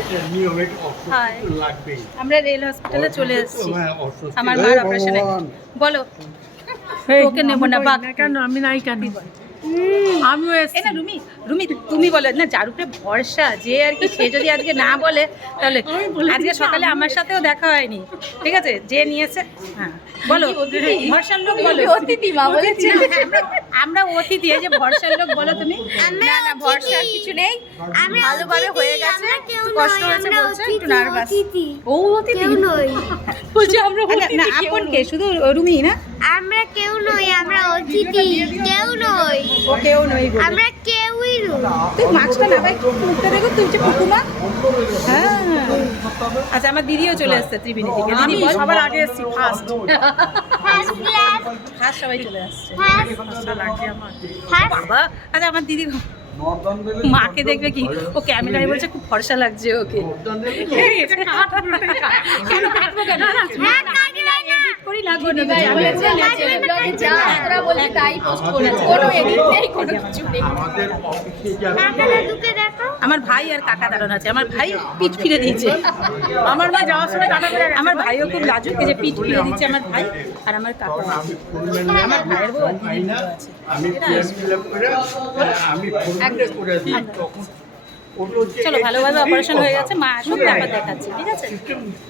এটা হয়। আমরা রেল হসপিটালে চলে এসেছি। হ্যাঁ, আমার। মার অপারেশনে বলো। ওকে নেব না বাক কেন আমি নাই কেন আমিও এসছি না রুমি রুমি তুমি বলো না যার উপরে ভরসা যে আর কি সে যদি আজকে না বলে তাহলে আজকে সকালে আমার সাথেও দেখা হয়নি। ঠিক আছে? যে নিয়েছে হ্যাঁ বলো। ভরসার লোক বলো। অতিথি মা বলেছে আমরা অতিথি এই যে ভরসার লোক বলো তুমি। না না ভরসার কিছু নেই। ভালোভাবে হয়ে গেছে। কষ্ট হয়েছে বলছে একটু নার্ভাস ও অতিথি? বলছে আমরা না আপন কে? শুধু রুমি না? আমরা কেউ কেউ নই ও কেউ নই। আমরা কেউই তুই মাছটা না ভাই মুখটা দেখো তুই যে কুকুমা হ্যাঁ। আচ্ছা আমার দিদিও চলে এসছে ত্রিবেণী থেকে। দিদি বল। সবার আগে এসছি ফার্স্ট ফার্স্ট সবাই চলে আসছে। আমার। বাবা আচ্ছা আমার দিদি মাকে দেখবে কি? ও ক্যামেরায় বলছে খুব ফর্সা লাগছে ওকে। কেন কাটবো কেন? আমার ভাই আর কাকা দাঁড়ানো আছে আমার ভাই পিঠ ফিরে দিয়েছে। আমার মা যাওয়ার সময় আমার ভাইও খুব লাজুক যে পিঠ ফিরে দিচ্ছে আমার ভাই আর আমার কাকা। আমার ভাইয়ের বউ চলো ভালোভাবে অপারেশন হয়ে গেছে মা আসুক তারপর দেখাচ্ছি ঠিক আছে?